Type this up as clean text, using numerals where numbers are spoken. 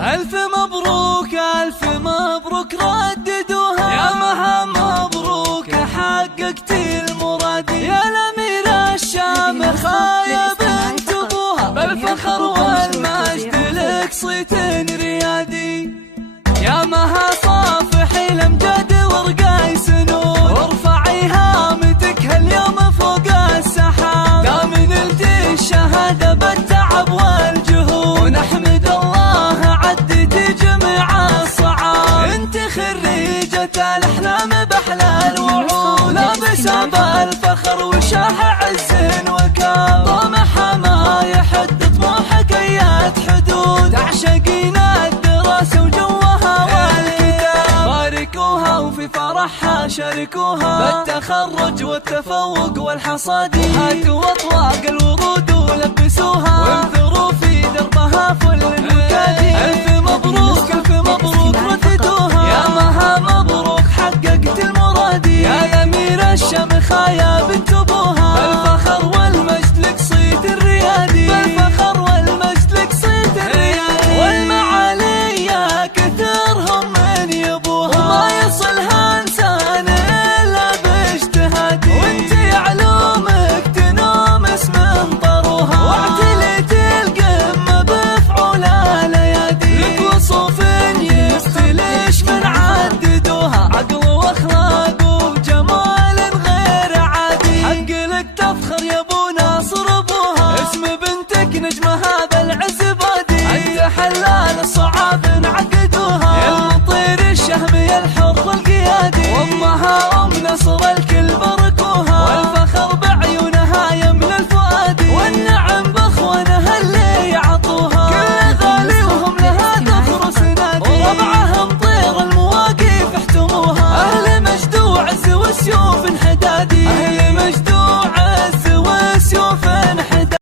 ألف مبروك ألف مبروك رددوها، يا مها مبروك حققتي المراد، يا الأميرة الشامخة يا بنت أبوها، بالفخر والمجد لك صيت ريادي، يا مها صافحي الأمجاد ورقاي سنون، وارفعي هامتك هاليوم فوق السحاب، دام نلتي الشهادة بالتعب والجهود، ونحمد الله عديتي جميع الصعاب، انت خريجة الأحلام بأحلى الوعود، لابسة بالفخر وشاح عز وكاب، طموحها ما يحد طموحك أيات حدود، تعشقين الدراسة وجوها والكتاب، باركوها وفي فرحها شاركوها، بالتخرج والتفوق والحصاد، هاتوا أطواق الورود ولبسوها، وانثروا في دربها فل النكادي، ألف مبروك ألف مبروك رددوها، يا مها مبروك حققت المرادي، يا الأميرة الشامخة يا بنت أبوها، بالفخر والمجد لك صيت الريادي، بالفخر والمجد لك صيت الريادي، والمعالي يا كثرهم من يبوها، وما يصلها إنسان إلا باجتهادي، وانتي علومك تنومس من طروها، واعتليتي القمة بفعول الأيادي، لك وصوف يفتلش من عددوها، عقل واخلاق وجمال غير عادي، حق لك تفخر يا ابو ناصر ابوها، اسم بنتك نجمها بالعز بادي، انت حلال الصعاب انعقدوها، يا المطير الشهم يا الحر القيادي، وامها ام نصر الكل